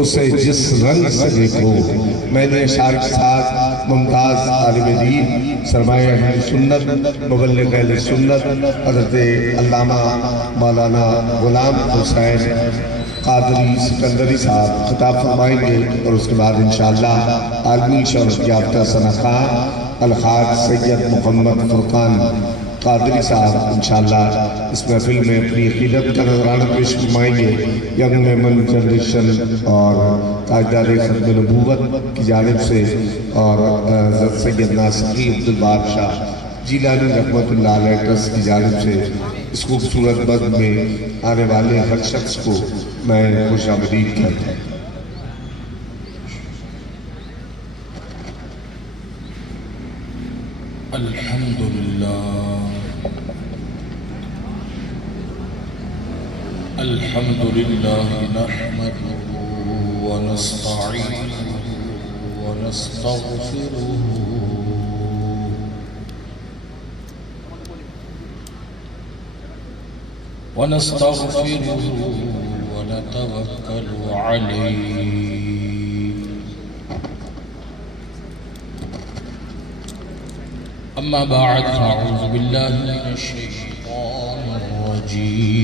اسے جس رنگ سے دیکھو۔ میں نے اشعار کے ساتھ ممتاز طالب دین سرمایہ اہل سنت مبلغ اہل سنت حضرت علامہ مولانا غلام حسین قادری سکندری صاحب خطاب فرمائیں گے، اور اس کے بعد انشاءاللہ عالمی شہرت یافتہ ثنا خواں الحاج سید محمد فرقان قادری صاحب انشاءاللہ اس محفل میں اپنی عقیدت کا نذرانہ پیش فرمائیں گے۔ ینگ میمن جنریشن اور تاجدار ختم نبوت کی جانب سے اور حضرت سید ناصری عبدالبار شاہ جیلانی رحمت اللہ علیہ ٹرسٹ کی جانب سے اس خوبصورت بزم میں آنے والے ہر شخص کو میں خوش آمدید کہتا ہوں۔ الحمدللہ نحمده ونستعينه ونستغفره ونتوكل عليه. أما بعد فأعوذ بالله من الشيطان الرجيم.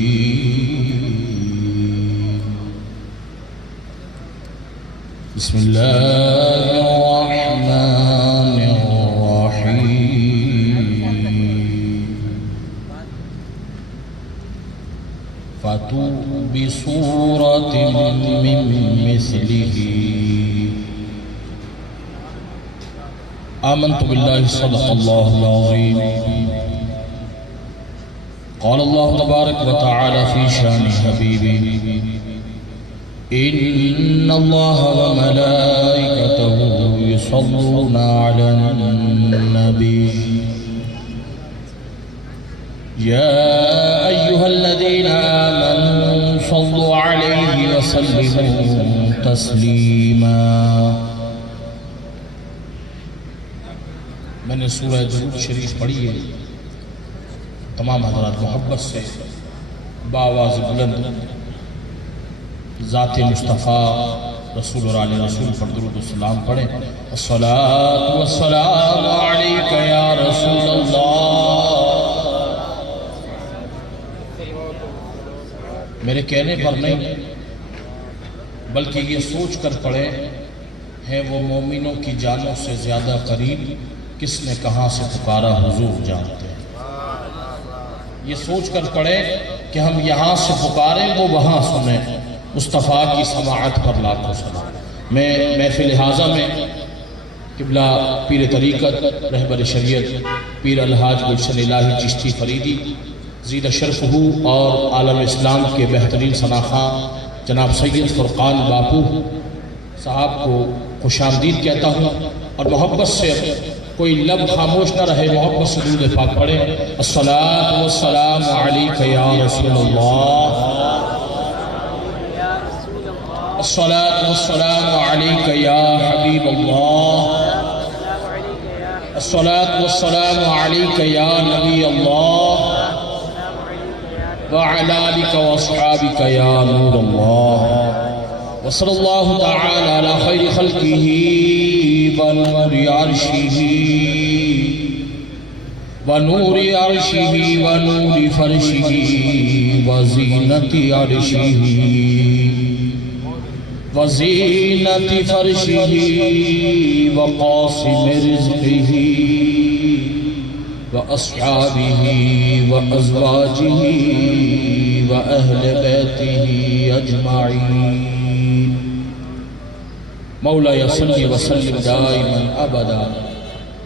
بسم الله الرحمن الرحيم. فأتوا بسورة من مثله آمنت بالله صدق الله العظيم. قال الله تبارك وتعالى في شان حبيبه إن الله وملائكته يصلون على النبي يا أيها الذين آمنوا صلوا عليه وسلموا تسليما. میں نے سورہ درود شریف پڑھی ہے. تمام حضرات محبت سے بآواز بلند ذات مصطفیٰ رسول اور آل رسول پر درود و سلام پڑھیں. الصلاة والسلام علیک یا رسول اللہ. میرے کہنے پر نہیں بلکہ یہ سوچ کر پڑھیں ہیں وہ مومنوں کی جانوں سے زیادہ قریب کس نے کہاں سے پکارا حضور جانتے ہیں. یہ سوچ کر پڑھیں کہ ہم یہاں سے پکاریں وہ وہاں سنیں. مصطفیٰ کی سماعت پر لاکھوں سلام. میں محفل حاضہ میں قبلہ پیر طریقت رہبر شریعت پیر الحاج گلشن الہی چشتی فریدی زید شرف ہو اور عالم اسلام کے بہترین ثنا خواں جناب سید فرقان باپو صاحب کو خوش آمدید کہتا ہوں. اور محبت سے کوئی لب خاموش نہ رہے، محبت سے درود پاک پڑھیں. الصلاة والسلام علیک یا رسول اللہ. الصلاة والسلام علیک یا حبیب اللہ. الصلاة والسلام علیک یا نبی اللہ وعلى آلك واصحابك يا نور الله. وصلى الله تعالى على خير خلقه ونور عرشه ونور عرشه ونور فرشه وزينة عرشه وزينة فرشه وقاسم رزقه وأصحابه وأزواجه وأهل بيته أجمعين. مولاي صل وسلم دائما أبدا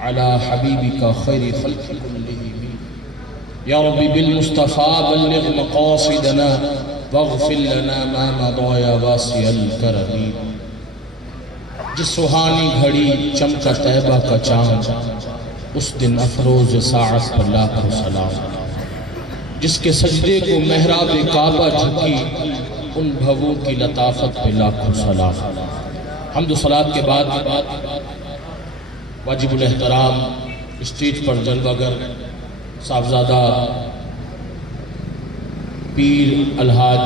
على حبيبك خير خلق كلهم. يا رب بالمصطفى بلغ مقاصدنا واغفر لنا ما مضى يا واسع الكرم. جس سہانی گھڑی چمکا طیبہ کا چاند اس دن افروز ساعت پر لاکھوں سلام. جس کے سجدے کو محراب کعبہ جھکی ان بھووں کی لطافت پہ لاکھوں سلام. حمد و صلات کے بعد واجب الاحترام اسٹیج پر جلوہ گر صاحبزادہ پیر الحاج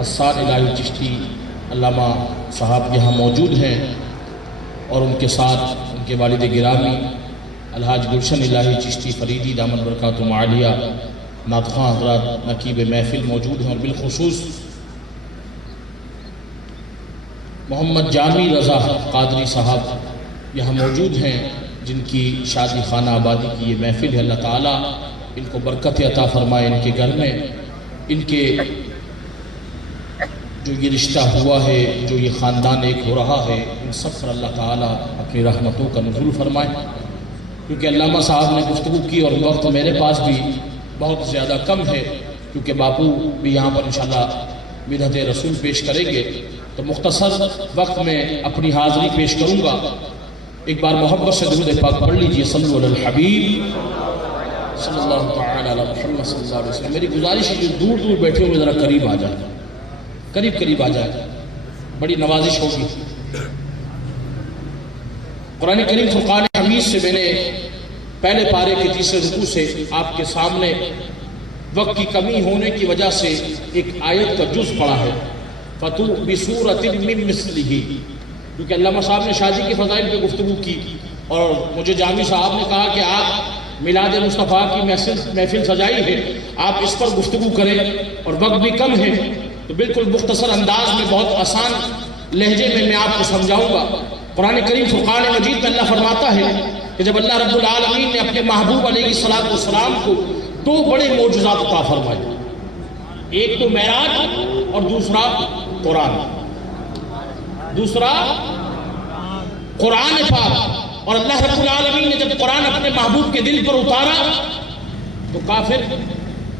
حسان الہی چشتی علامہ صاحب یہاں موجود ہیں اور ان کے ساتھ ان کے والد گرامی الحاج گلشن الہی چشتی فریدی دامت برکاتہم عالیہ نعت خواں حضرات نقیب محفل موجود ہیں، اور بالخصوص محمد جامی رضا قادری صاحب یہاں موجود ہیں، جن کی شادی خانہ آبادی کی یہ محفل ہے۔ اللہ تعالیٰ ان کو برکت عطا فرمائے، ان کے گھر میں ان کے جو یہ رشتہ ہوا ہے، جو یہ خاندان ایک ہو رہا ہے، ان سب پر اللہ تعالیٰ اپنی رحمتوں کا نزول فرمائے۔ کیونکہ علامہ صاحب نے گفتگو کی اور وقت میرے پاس بھی بہت زیادہ کم ہے، کیونکہ باپو بھی یہاں پر انشاءاللہ مدحت رسول پیش کریں گے، تو مختصر وقت میں اپنی حاضری پیش کروں گا۔ ایک بار محبت سے درود پاک پڑھ لیجئے، صلو علی الحبیب صلی اللہ تعالی علی محمد صلی اللہ علیہ وسلم۔ میری گزارش ہے جو دور دور بیٹھے ہوئے ذرا قریب آ جائیں، قریب آ جائے، بڑی نوازش ہوگی۔ قرآن کریم فرقان حمید سے میں نے پہلے پارے کے تیسرے رکوع سے آپ کے سامنے وقت کی کمی ہونے کی وجہ سے ایک آیت کا جز پڑھا ہے، فَتُوْ بِسُورَةٍ مِّن مِثْلِهِ، کیونکہ علامہ صاحب نے شادی کے فضائل پہ گفتگو کی اور مجھے جامی صاحب نے کہا کہ آپ میلاد مصطفیٰ کی محفل سجائی ہے، آپ اس پر گفتگو کریں اور وقت بھی کم ہے، تو بالکل مختصر انداز میں بہت آسان لہجے میں آپ کو سمجھاؤں گا۔ قرآن کریم فرقان مجید میں اللہ فرماتا ہے کہ جب اللہ رب العالمین نے اپنے محبوب علیہ السلام کو دو بڑے معجزات عطا فرمائے، ایک تو معراج اور دوسرا قرآن پاک، اور اللہ رب العالمین نے جب قرآن اپنے محبوب کے دل پر اتارا تو کافر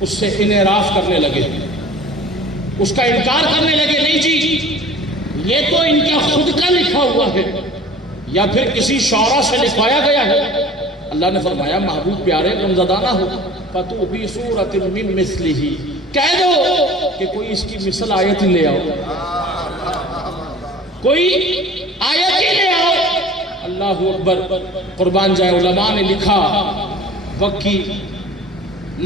اس سے انحراف کرنے لگے، اس کا انکار کرنے لگے، نہیں جی یہ تو ان کا خود کا لکھا ہوا ہے یا پھر کسی شعرا سے لکھوایا گیا ہے۔ اللہ نے فرمایا محبوب پیارے غمزدہ نہ ہو، فَتُوْ بِسُورَةٍ مِّن مِثْلِهِ، کہہ دو کہ کوئی اس کی مثل آیت ہی لے آؤ، کوئی آیت ہی لے آؤ۔ اللہ اکبر، قربان جائے علماء نے لکھا، وقت کی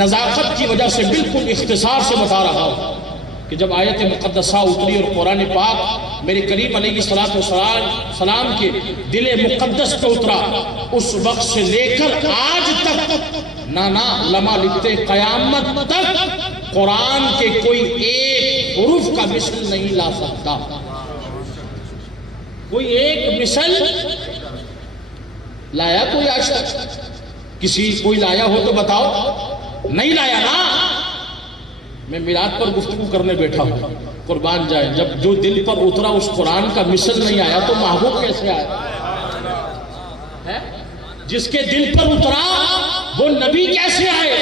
نزاکت کی وجہ سے بالکل اختصار سے بتا رہا ہوں کہ جب آیت مقدسہ اتری اور قرآن پاک میرے کریم علیہ السلام کے دل مقدس پہ اترا، اس وقت سے لے کر آج تک نانا علماء لکھتے قیامت تک قرآن کے کوئی ایک حروف کا مثل نہیں لا سکتا، کوئی ایک مثل لایا کوئی آج تک؟ کوئی لایا ہو تو بتاؤ، نہیں لایا نا۔ میں میلاد پر گفتگو کرنے بیٹھا ہوں، قربان جائیں، جب جو دل پر اترا اس قرآن کا مثل نہیں آیا تو محبوب کیسے آیا؟ جس کے دل پر اترا وہ نبی کیسے آئے؟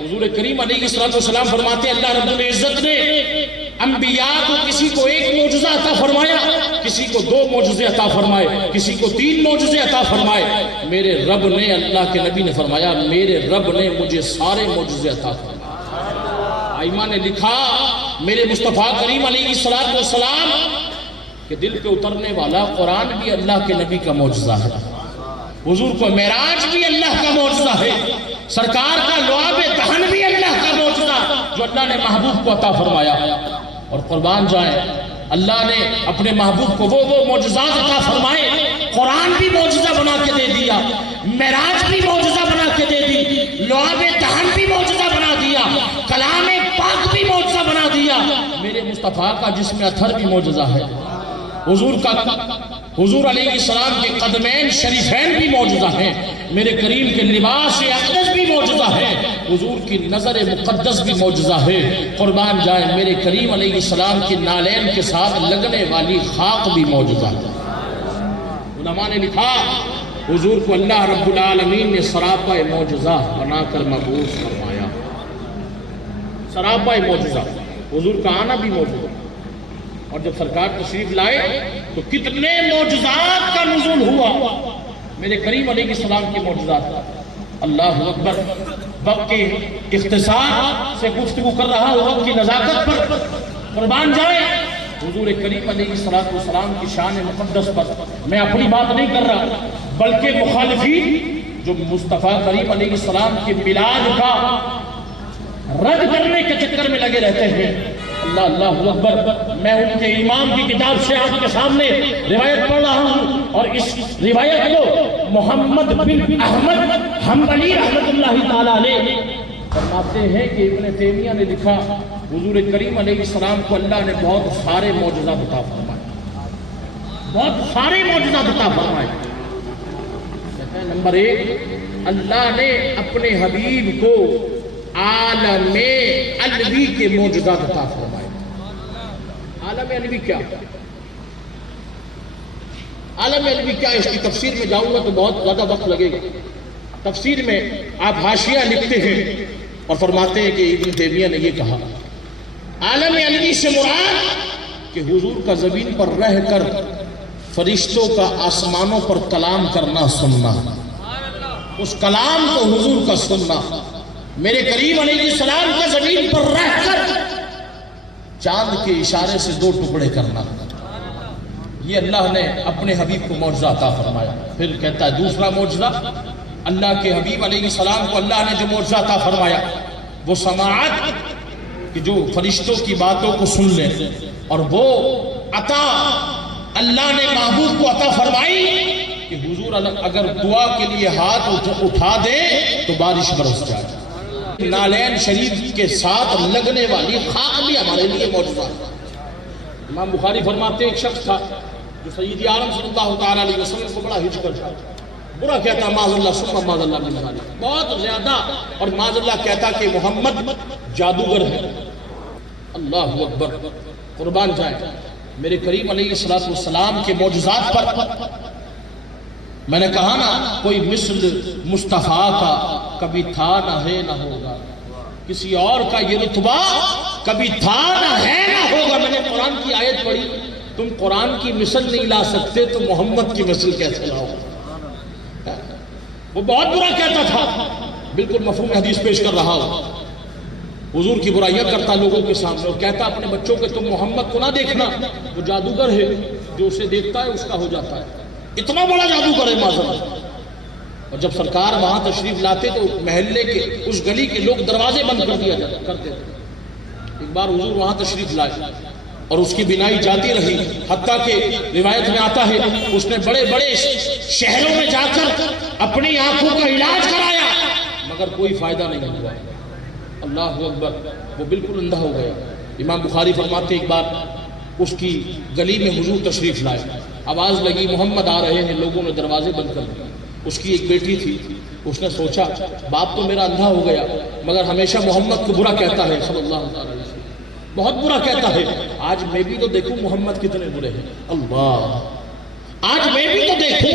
حضور کریم علیہ السلام فرماتے ہیں اللہ رب العزت نے انبیاء کو کسی کو ایک معجزہ عطا فرمایا، کسی کو 2 معجزے عطا فرمائے، کسی کو 3 معجزے عطا فرمائے۔ میرے رب نے، اللہ کے نبی نے فرمایا میرے رب نے مجھے سارے معجزے عطا فرمائے۔ آئمہ نے لکھا میرے مصطفیٰ کریم علیہ السلام کے دل پہ اترنے والا قرآن بھی اللہ کے نبی کا معجزہ ہے، حضور کو معراج بھی اللہ کا معجزہ ہے، سرکار کا لعاب دہن بھی اللہ کا معجزہ جو اللہ نے محبوب کو عطا فرمایا۔ اور قربان جائیں اللہ نے اپنے محبوب کو وہ معجزات عطا فرمائے، قرآن بھی معجزہ بنا کے دے دیا، معراج بھی معجزہ بنا کے دے دی، لعاب دہن بھی معجزہ بنا دیا، کلام پاک بھی معجزہ بنا دیا، میرے مصطفیٰ کا جسم اطہر بھی معجزہ ہے، حضور علیہ السلام کے قدمین شریفین بھی معجزہ ہیں، میرے کریم کے لباس اقدس بھی معجزہ ہے، حضور کی نظر مقدس بھی معجزہ ہے۔ قربان جائیں میرے کریم علیہ السلام کی نالین کے ساتھ لگنے والی خاک بھی معجزہ ہے۔ علماء نے لکھا حضور کو اللہ رب العالمین نے سراپا معجزہ بنا کر مبعوث فرمایا، سراپا معجزہ، حضور کا آنا بھی معجزہ، اور جب سرکار تشریف لائے تو کتنے معجزات کا نزول ہوا، میرے کریم علیہ السلام کی معجزات۔ اللہ اکبر، وقت کے اختصار سے گفتگو کر رہا ہوں، وقت کی نزاکت پر قربان جائے حضور کریم علیہ السلام کی شان مقدس پر میں اپنی بات نہیں کر رہا، بلکہ مخالفین جو مصطفیٰ کریم علیہ السلام کے میلاد کا رد کرنے کے چکر میں لگے رہتے ہیں، اللہ اللہ اکبر، میں ان کے امام کی کتاب سے آپ کے سامنے روایت پڑھ رہا ہوں، اور اس روایت کو محمد بن احمد حنبلی رحمۃ اللہ تعالیٰ علیہ فرماتے ہیں کہ ابن تیمیہ نے لکھا حضور کریم علیہ السلام کو اللہ نے بہت سارے معجزات عطا فرمائے، بہت سارے معجزات عطا فرمائے۔ کہتے ہیں نمبر 1، اللہ نے اپنے حبیب کو عالم علوی کے معجزات عطا فرمائے۔ عالم علوی کیا؟ عالم علوی کیا؟ اس کی تفسیر میں جاؤں گا تو بہت زیادہ وقت لگے گا۔ تفسیر میں آپ حاشیہ لکھتے ہیں اور فرماتے ہیں کہ ابن تیمیہ نے یہ کہا، عالم علوی سے مراد کہ حضور کا زمین پر رہ کر فرشتوں کا آسمانوں پر کلام کرنا سننا، اس کلام کو حضور کا سننا، میرے کریم علیہ السلام کا زمین پر رہ کر چاند کے اشارے سے 2 ٹکڑے کرنا، یہ اللہ نے اپنے حبیب کو معجزہ عطا فرمایا۔ پھر کہتا ہے دوسرا معجزہ، اللہ کے حبیب علیہ السلام کو اللہ نے جو معجزہ عطا فرمایا وہ سماعت، کہ جو فرشتوں کی باتوں کو سن لیں، اور وہ عطا اللہ نے محبوب کو عطا فرمائی کہ حضور اگر دعا کے لیے ہاتھ اٹھا دے تو بارش برس جائے۔ نالین شریف کے ساتھ لگنے والی خاک بھی ہمارے لیے معجزہ ہے۔ امام بخاری فرماتے ہیں ایک شخص تھا جو سید عالم صلی اللہ تعالیٰ علیہ وسلم کو بڑا ہچ کرتا، برا کہتا معاذ اللہ ثم معاذ اللہ بن ذالک، بہت زیادہ، اور معاذ اللہ کہتا کہ محمد جادوگر ہے۔ اللہ اکبر، قربان جائے میرے کریم علیہ السلام کے معجزات پر۔ میں نے کہا نا، کوئی مثل مصطفیٰ کا کبھی تھا نہ ہے نہ ہوگا، کسی اور کا یہ رتبہ کبھی تھا نہ ہے نہ ہوگا۔ میں نے قرآن کی آیت پڑھی، تم قرآن کی مثل نہیں لا سکتے تو محمد کی مثل کیسے لاؤ؟ وہ بہت برا کہتا تھا، بالکل مفہوم حدیث پیش کر رہا ہوں، حضور کی برائیاں کرتا لوگوں کے سامنے، اور کہتا اپنے بچوں کہ تم محمد کو نہ دیکھنا، وہ جادوگر ہے، جو اسے دیکھتا ہے اس کا ہو جاتا ہے۔ اتنا بڑا جادوگر ہے معذرت۔ اور جب سرکار وہاں تشریف لاتے تو محلے کے اس گلی کے لوگ دروازے بند کر دیا کرتے تھے۔ ایک بار حضور وہاں تشریف لائے اور اس کی بینائی جاتی رہی، حتیٰ کہ روایت میں آتا ہے اس نے بڑے بڑے شہروں میں جا کر اپنی آنکھوں کا علاج کرایا، مگر کوئی فائدہ نہیں ہوا۔ اللہ اکبر، وہ بالکل اندھا ہو گیا۔ امام بخاری فرماتے ایک بار اس کی گلی میں حضور تشریف لائے، آواز لگی محمد آ رہے ہیں، لوگوں نے دروازے بند کر دیے۔ اس کی ایک بیٹی تھی، اس نے سوچا باپ تو میرا اندھا ہو گیا مگر ہمیشہ محمد کو برا کہتا ہے صلی اللہ علیہ وسلم، بہت برا کہتا ہے، آج میں بھی تو دیکھوں محمد کتنے برے ہیں۔ اللہ، آج میں بھی تو دیکھوں۔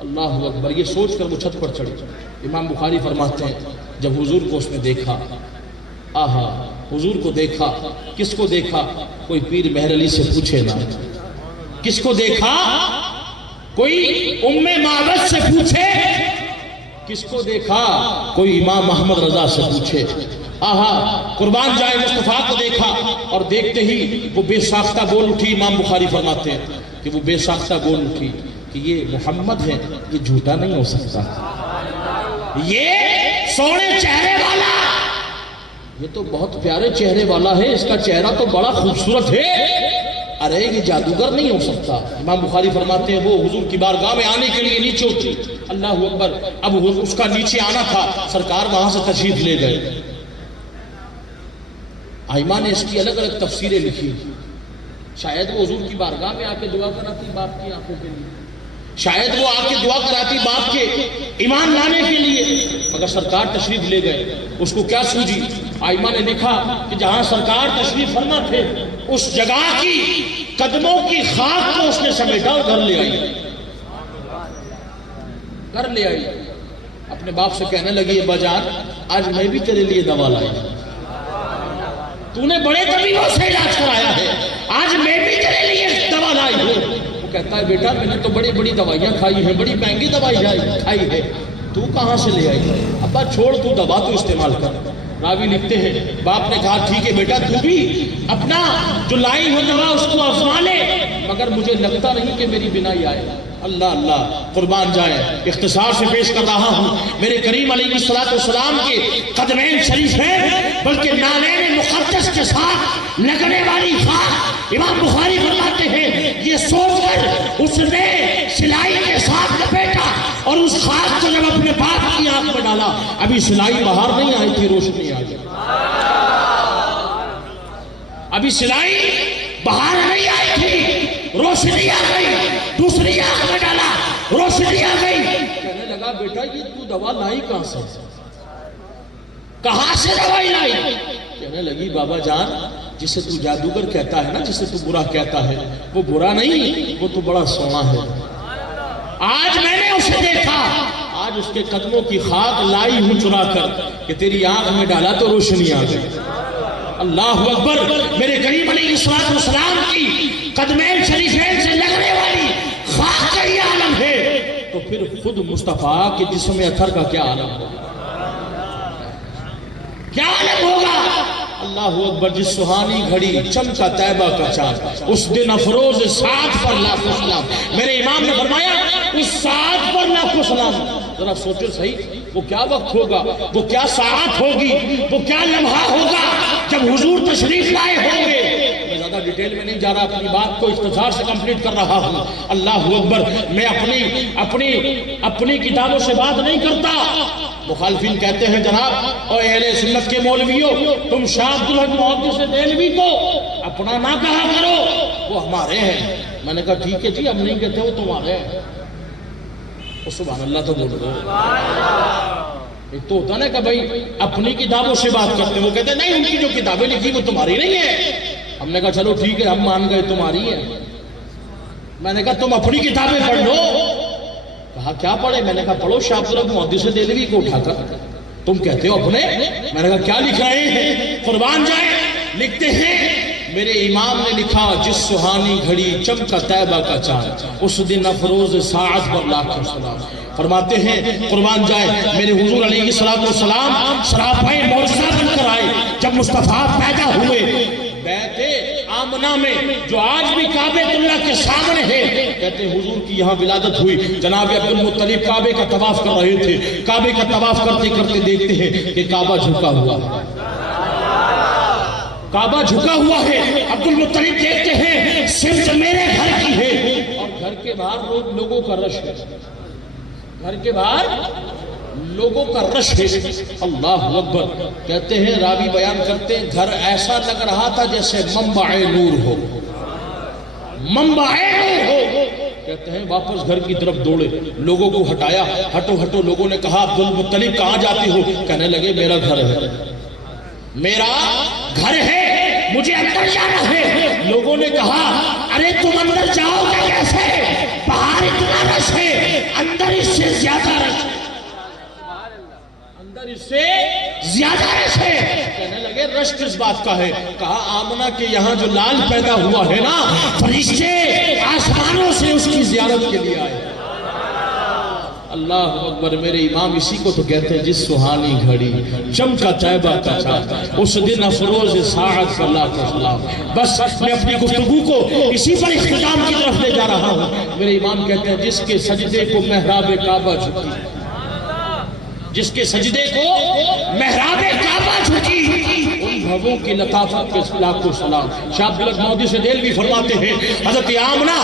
اللہ اکبر، یہ سوچ کر وہ چھت پر چڑھی۔ امام بخاری فرماتے ہیں جب حضور کو اس نے دیکھا، آہا، حضور کو دیکھا، کس کو دیکھا؟ کوئی پیر مہر علی سے پوچھے نہ، کس کو دیکھا؟ کوئی ام معبد سے پوچھے، کس کو دیکھا؟ کوئی امام محمد رضا سے پوچھے۔ آہا، قربان جائے مصطفیٰ کو دیکھا، اور دیکھتے ہی وہ بے ساختہ بول اٹھی۔ امام بخاری فرماتے ہیں کہ وہ بے ساختہ بول اٹھی کہ یہ محمد ہے، یہ جھوٹا نہیں ہو سکتا، یہ سونے چہرے والا، یہ تو بہت پیارے چہرے والا ہے، اس کا چہرہ تو بڑا خوبصورت ہے، ارے یہ جادوگر نہیں ہو سکتا۔ امام بخاری فرماتے ہیں وہ حضور کی بارگاہ میں آنے کے لیے نیچے اتری۔ اللہ اکبر، اب اس کا نیچے آنا تھا، سرکار وہاں سے تشریف لے گئے۔ آئمہ نے اس کی الگ الگ تفسیریں لکھی، شاید وہ حضور کی بارگاہ میں آ کے دعا کراتی باپ کی آنکھوں کے لیے، شاید وہ آ کے دعا کراتی باپ کے ایمان لانے کے لیے، مگر سرکار تشریف لے گئے۔ اس کو کیا سوجی؟ آئمہ نے لکھا کہ جہاں سرکار تشریف فرما تھے اس جگہ کی قدموں کی خاک کو اس نے سمیٹا اور گھر لے آئی، گھر لے آئی۔ اپنے باپ سے کہنے لگی ابا جان، آج میں بھی تیرے لیے دوا لائی، تو نے بڑے طبیبوں سے علاج کرایا ہے، آج میں بھی تیرے لیے دوا لائی ہوں۔ وہ کہتا ہے بیٹا میں نے تو بڑی بڑی دوائیاں کھائی ہیں، بڑی مہنگی دوائی کھائی ہے، تو کہاں سے لے آئی؟ ابا چھوڑ، تو دوا تو استعمال کر۔ راوی لکھتے ہیں باپ نے کہا ٹھیک ہے بیٹا، تو بھی اپنا جو لائی ہو دوا اس کو آزما لے، مگر مجھے لگتا نہیں کہ میری بینائی آئے۔ اللہ اللہ قربان جائیں، اختصار سے پیش کر رہا ہوں میرے کریم علیہ السلام کے قدمین شریف ہیں، بلکہ نالین مقدس کے ساتھ لگنے والی خاک امام بخاری فرماتے ہیں یہ سوچ کر اس نے سلائی کے ساتھ لپیٹا اور اس خاک کو جب اپنے باپ کی آنکھ میں ڈالا، ابھی سلائی باہر نہیں آئی تھی، روشنی آ گئی، ابھی سلائی باہر نہیں آئی تھی، روشنی آ گئی، دوسری آنکھ میں ڈالا، روشنی آ گئی۔ کہنے لگا بیٹا یہ تو دوا لائی کہاں سے؟ کہاں سے دوائی لائی؟ کہنے لگی بابا جان جسے تو جادوگر کہتا ہے نا، جسے تو برا کہتا ہے، وہ برا نہیں، وہ تو بڑا سونا ہے۔ آج میں نے اسے دیکھا، آج اس کے قدموں کی خاک لائی ہوں چرا کر کہ تیری آنکھ میں ڈالا تو روشنی آ گئی۔ اللہ اکبر، میرے کریم علیہ السلام کی قدمین شریفین سے لگنے والی خاک کا یہ عالم ہے، تو پھر خود مصطفیٰ کے جسم اطہر کا کیا عالم ہوگا؟ کیا عالم ہوگا؟ اللہ اکبر، جس سہانی گھڑی چمکا طیبہ کا چاند، اس دن افروز سعد پر لاکھوں سلام۔ میرے امام نے فرمایا اس سعد پر لاکھوں سلام۔ ذرا سوچو صحیح، وہ کیا وقت ہوگا، وہ کیا ساعت ہوگی، وہ کیا لمحہ ہوگا جب حضور تشریف لائے ہوں گے۔ میں زیادہ ڈیٹیل میں نہیں جا رہا، اپنی بات کو اختصار سے کمپلیٹ کر رہا ہوں۔ اللہ اکبر، میں اپنی کتابوں سے بات نہیں کرتا۔ مخالفین کہتے ہیں جناب اور اہل سنت کے مولویوں، تم شاہ عبدالحق محدث دہلوی کو اپنا نہ کہا کرو، وہ ہمارے ہیں۔ میں نے کہا ٹھیک ہے جی، ہم نہیں کہتے، وہ تمہارے ہیں۔ سبحان اللہ تو بول دو۔ ایک تو ہوتا نا کہ بھائی اپنی کتابوں سے بات کرتے ہیں، وہ کہتے ہیں نہیں ان کی جو کتابیں لکھی وہ تمہاری نہیں ہے۔ ہم نے کہا چلو ٹھیک ہے، ہم مان گئے تمہاری ہے۔ میں نے کہا تم اپنی کتابیں پڑھ لو۔ کہا کیا پڑھے؟ میں نے کہا پڑھو شاہ عبدالحق محدث دہلوی کو اٹھا کر، تم کہتے ہو اپنے۔ میں نے کہا کیا لکھ رہے ہیں؟ قربان جائے، لکھتے ہیں میرے امام نے لکھا جس سہانی گھڑی چمکا طیبہ کا چاند، اس دن افروز ساعت پر لاکھوں سلام۔ فرماتے ہیں قربان جائے میرے حضور علیہ السلام سراپائے معجزہ بن کر آئے جب مصطفیٰ پیدا ہوئے۔ بیت آمنہ میں جو آج بھی کعبہ اللہ کے سامنے ہے، کہتے ہیں حضور کی یہاں ولادت ہوئی۔ جناب عبدالمطلب کعبے کا طواف کر رہے تھے، کعبے کا طواف کرتے کرتے دیکھتے ہیں کہ کعبہ جھکا ہوا ہے، کعبہ جھکا ہوا ہے۔ عبدالمطلب دیکھتے ہیں سمت میرے گھر کی ہے، اور گھر کے باہر لوگوں کا رش ہے، گھر کے باہر لوگوں کا رش ہے۔ اللہ اکبر، کہتے ہیں راوی بیان کرتے ہیں گھر ایسا لگ رہا تھا جیسے منبع نور ہو، منبع نور ہو۔ کہتے ہیں واپس گھر کی طرف دوڑے، لوگوں کو ہٹایا، ہٹو ہٹو۔ لوگوں نے کہا عبدالمطلب کہاں جاتے ہو؟ کہنے لگے میرا گھر ہے، میرا گھر ہے، مجھے اندر جانا ہے۔ لوگوں نے کہا ارے تم اندر جاؤ گے کیسے؟ باہر اتنا رش ہے، اندر اس سے زیادہ رش ہے، اندر اس سے زیادہ رش ہے۔ کہنے لگے رش کس بات کا ہے؟ کہا آمنہ کے یہاں جو لال پیدا ہوا ہے نا، فرشتے آسمانوں سے اس کی زیارت کے لیے آئے۔ اللہ اکبر، میرے امام اسی کو تو کہتے ہیں جس سہانی گھڑی چمکا طیبہ کا چاند، اس دن افروز ساعت پر لاکھوں سلام۔ بس میں اپنی گفتگو کو اسی پر اختتام کی طرف لے جا رہا ہوں۔ میرے امام کہتے ہیں جس کے سجدے کو محراب کعبہ جھکی، جس کے سجدے کو محراب کعبہ جھکی، ان بھووں کی لطافت کے لاکھوں سلام۔ شاہ عبدالحق محدث دہلوی فرماتے ہیں حضرت آمنہ،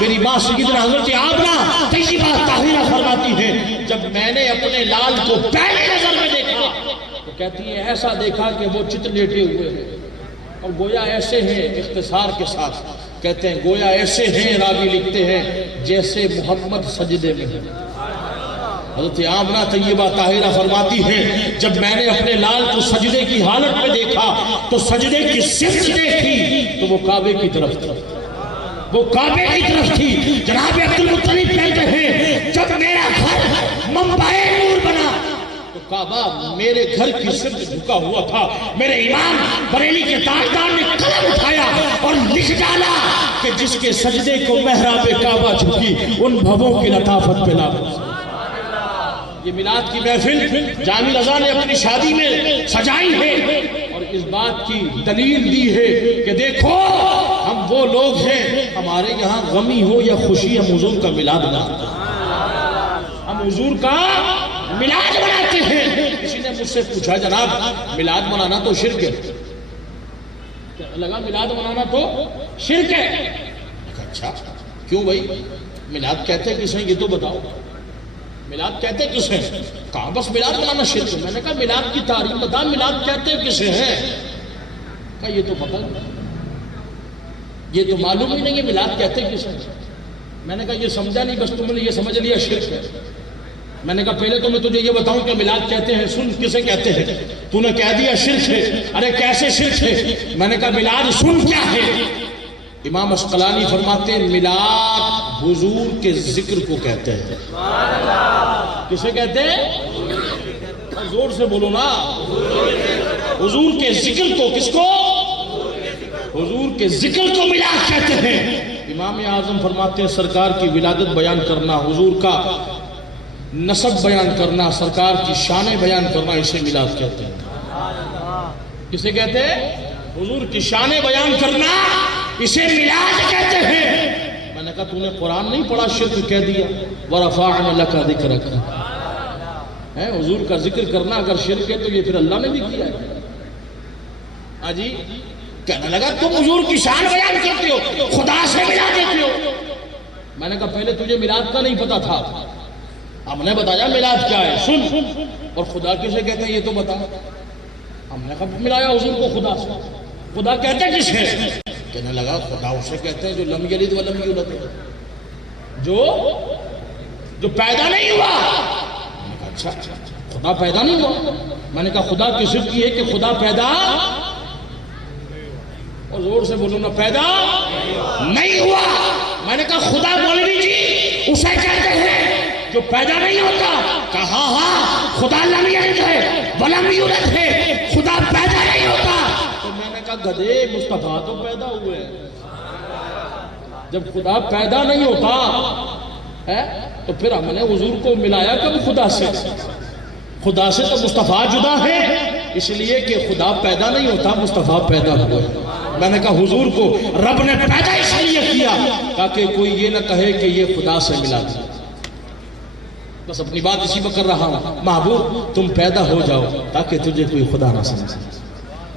میری ماں سیدنا حضرت آمنہ طیبہ طاہرہ فرماتی ہے جب میں نے اپنے لال کو پہلی نظر میں دیکھا تو کہتی ہے ایسا دیکھا کہ وہ چت لیٹے ہوئے ہیں، اور گویا ایسے ہیں، اختصار کے ساتھ کہتے ہیں گویا ایسے ہیں، راوی لکھتے ہیں جیسے محمد سجدے میں ہیں۔ حضرت آمنہ طیبہ طاہرہ فرماتی ہیں جب میں نے اپنے لال کو سجدے کی حالت میں دیکھا تو سجدے کی سمت دیکھی تو وہ کعبے کی طرف تھی، وہ کعبے کی طرف تھی۔ جناب عبدالمطلب کہتے ہیں جب میرا گھر منبع نور بنا تو کعبہ میرے گھر کی سمت جھکا ہوا تھا۔ میرے امام بریلی کے تاجدار نے قلم اٹھایا اور لکھ ڈالا کہ جس کے سجدے کو محراب کعبہ جھکی، ان بھووں کی لطافت پہ لاکھوں۔ یہ میلاد کی محفل جامی رضا نے اپنی شادی میں سجائی ہے اور اس بات کی دلیل دی ہے کہ دیکھو ہم وہ لوگ ہیں ہمارے یہاں غمی ہو یا خوشی ہم حضور کا میلاد مناتے ہیں، ہم حضور کا میلاد مناتے ہیں۔ کسی نے مجھ سے پوچھا جناب میلاد منانا تو شرک ہے، لگا میلاد منانا تو شرک ہے۔ اچھا کیوں بھائی، میلاد کہتے کس ہیں یہ تو بتاؤ، میلاد کہتے کس ہیں؟ کہا بس میلاد منانا شرک ہے۔ میں نے کہا میلاد کی تعریف بتا، میلاد کہتے کسے ہیں؟ کہا یہ تو پتہ نہیں، یہ تو معلوم ہی نہیں ہے میلاد کہتے کس ہیں۔ میں نے کہا یہ سمجھا نہیں، بس تم نے یہ سمجھ لیا شرک ہے۔ میں نے کہا پہلے تو میں تجھے یہ بتاؤں کہ میلاد کہتے ہیں، سن کسے کہتے ہیں؟ تو نے کہہ دیا شرک ہے۔ ارے کیسے شرک ہے؟ میں نے کہا میلاد سن کیا ہے؟ امام عسقلانی فرماتے ہیں میلاد حضور کے ذکر کو کہتے ہیں۔ کسے کہتے ہیں؟ زور سے بولو نا، حضور کے ذکر کو۔ کس کو؟ حضور کے ذکر کو میلاد کہتے ہیں۔ امام اعظم فرماتے ہیں سرکار کی ولادت بیان کرنا، حضور کا نسب بیان کرنا، سرکار کی شانیں بیان کرنا، اسے میلاد کہتے ہیں۔ کسے کہتے ہیں؟ حضور کی شانیں بیان کرنا، اسے میلاد کہتے ہیں۔ میں نے کہا تو نے قرآن نہیں پڑھا، شرک کہہ دیا۔ وَرَفَعْنَا لَكَ ذِكْرَكَ، ہے حضور کا ذکر کرنا اگر شرک ہے تو یہ پھر اللہ نے بھی کیا ہے۔ ہاں جی، کہنے لگا تم حضور کی شان بیان کرتے ہو، خدا سے ملا دیتے ہو۔ میں نے کہا پہلے تجھے میلاد کا نہیں پتا تھا، ہم نے بتایا میلاد کیا ہے سن، اور خدا کسے کہتے ہیں یہ تو بتا۔ ہم نے کہا ملایا حضور کو خدا سے۔ خدا کہتے کس ہے؟ کہنے لگا خدا اسے کہتے ہیں جو لم یلد ولم یولد، جو پیدا نہیں ہوا۔ میں نے کہا اچھا خدا پیدا نہیں ہوا؟ میں نے کہا خدا کی صفت یہ ہے کہ خدا پیدا، اور زور سے بولو نا، پیدا نہیں ہوا۔ میں نے کہا خدا مولوی جی اسے کہتے ہیں جو پیدا نہیں ہوتا؟ کہا ہاں خدا لم یلد ہے ولم یولد ہے، خدا پیدا نہیں ہوتا۔ تو میں نے کہا گدھے مصطفیٰ تو پیدا ہوئے ہیں، جب خدا پیدا نہیں ہوتا ہے تو پھر ہم نے حضور کو ملایا کب خدا سے؟ خدا سے تو مصطفیٰ جدا ہے، اس لیے کہ خدا پیدا نہیں ہوتا، مصطفیٰ پیدا ہوئے۔ میں نے کہا حضور کو رب نے پیدا اس لیے کیا تاکہ کوئی یہ نہ کہے کہ یہ خدا سے ملا تھا۔ بس اپنی بات اسی پر کر رہا ہوں، محبوب تم پیدا ہو جاؤ تاکہ تجھے کوئی خدا نہ سمجھے۔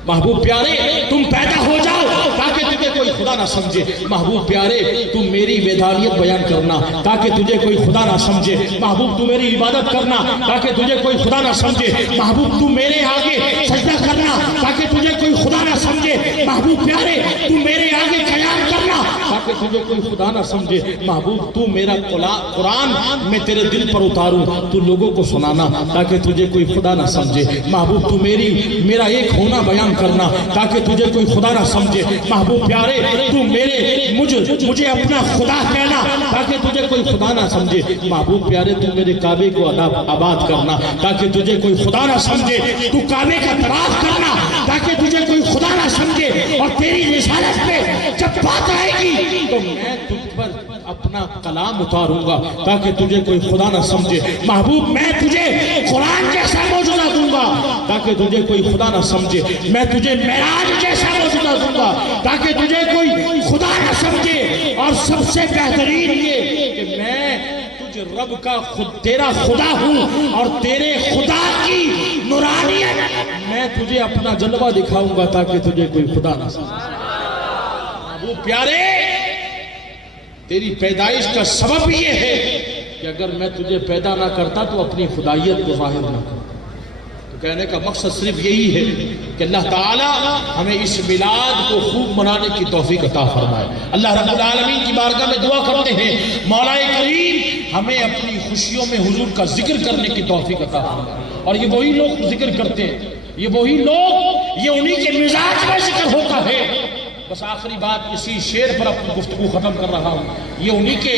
محبوب پیارے تم پیدا ہو جاؤ تاکہ تجھے کوئی خدا نہ سمجھے۔ محبوب پیارے تم میری ویدانیت بیان کرنا تاکہ تجھے کوئی خدا نہ سمجھے۔ محبوب تو میری عبادت کرنا تاکہ تجھے کوئی خدا نہ سمجھے۔ محبوب تو میرے آگے سجدہ کرنا تاکہ تجھے کوئی خدا نہ سمجھے۔ محبوب پیارے تو میرے آگے قیام کرنا تاکہ تجھے کوئی خدا نہ سمجھے۔ محبوب تو میرا قرآن میں تیرے دل پر اتاروں، تو لوگوں کو سنانا تاکہ تجھے کوئی خدا نہ سمجھے۔ محبوب تو میرا ایک ہونا بیان کرنا تاکہ تجھے کوئی خدا نہ سمجھے۔ محبوب پیارے تو مجھے اپنا خدا کہنا تاکہ تجھے کوئی خدا نہ سمجھے۔ محبوب پیارے تو میرے کعبے کو آباد کرنا تاکہ تجھے کوئی خدا نہ سمجھے۔ تو کعبے کا طواف کرنا تاکہ تجھے کوئی خدا نہ سمجھے۔ اور تیری رسالت پہ جب بات آئے گی تو میں تجھ پر اپنا کلام اتاروں گا تاکہ تجھے کوئی خدا نہ سمجھے۔ محبوب میں تجھے قرآن جیسا موجودہ دوں گا تاکہ تجھے کوئی خدا نہ سمجھے۔ میں تجھے معراج جیسا موجودہ دوں گا تاکہ تجھے کوئی خدا نہ سمجھے۔ اور سب سے بہترین یہ کہ میں تجھے رب کا تیرا خدا ہوں، اور تیرے خدا کی نورانیت میں تجھے اپنا جلوہ دکھاؤں گا تاکہ تجھے کوئی خدا نہ سمجھے۔ محبوب پیارے تیری پیدائش کا سبب یہ ہے کہ اگر میں تجھے پیدا نہ کرتا تو اپنی خدائیت کو ظاہر نہ کرتا۔ تو کہنے کا مقصد صرف یہی ہے کہ اللہ تعالیٰ ہمیں اس میلاد کو خوب منانے کی توفیق عطا فرمائے۔ اللہ رب العالمین کی بارگاہ میں دعا کرتے ہیں مولا کریم ہمیں اپنی خوشیوں میں حضور کا ذکر کرنے کی توفیق عطا فرمائے۔ اور یہ وہی لوگ ذکر کرتے ہیں، یہ وہی لوگ، یہ انہی کے مزاج میں ذکر ہوتا ہے۔ بس آخری بات اسی شعر پر اپنی گفتگو ختم کر رہا ہوں، یہ انہی کے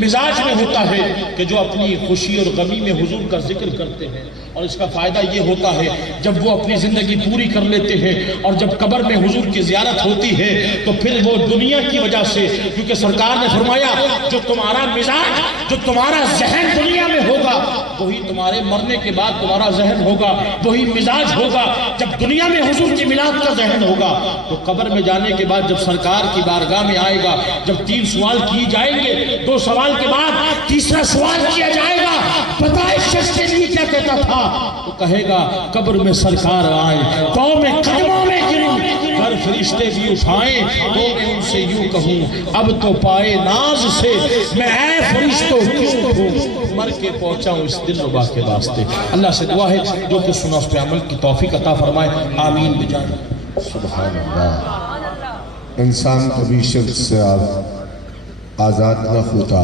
مزاج میں ہوتا ہے کہ جو اپنی خوشی اور غمی میں حضور کا ذکر کرتے ہیں۔ اور اس کا فائدہ یہ ہوتا ہے جب وہ اپنی زندگی پوری کر لیتے ہیں اور جب قبر میں حضور کی زیارت ہوتی ہے تو پھر وہ دنیا کی وجہ سے، کیونکہ سرکار نے فرمایا جو تمہارا مزاج، جو تمہارا ذہن دنیا میں ہوگا وہی تمہارے مرنے کے بعد تمہارا ذہن ہوگا، وہی مزاج ہوگا۔ جب دنیا میں حضور کی میلاد کا ذہن ہوگا تو قبر میں جانے کے بعد جب سرکار کی بارگاہ میں آئے گا، جب 3 سوال کیے جائیں گے، 2 سوال کے بعد تیسرا سوال کیا جائے گا، پتہ ہے شخص کے لیے کیا کہتا تھا؟ تو کہے گا قبر میں سرکار آئے، قوم قدموں میں گروں، گھر فرشتے بھی اٹھائیں، وہ میں ان سے یوں کہوں اب تو پائے ناز سے میں اے فرشتوں کیوں ہوں، مر کے پہنچا ہوں اس دل ربا کے واسطے۔ اللہ سے دعا ہے جو کہ سنا اس پہ عمل کی توفیق عطا فرمائے، آمین بجائے سبحان اللہ۔ انسان کبھی شرک سے آزاد نہ ہوتا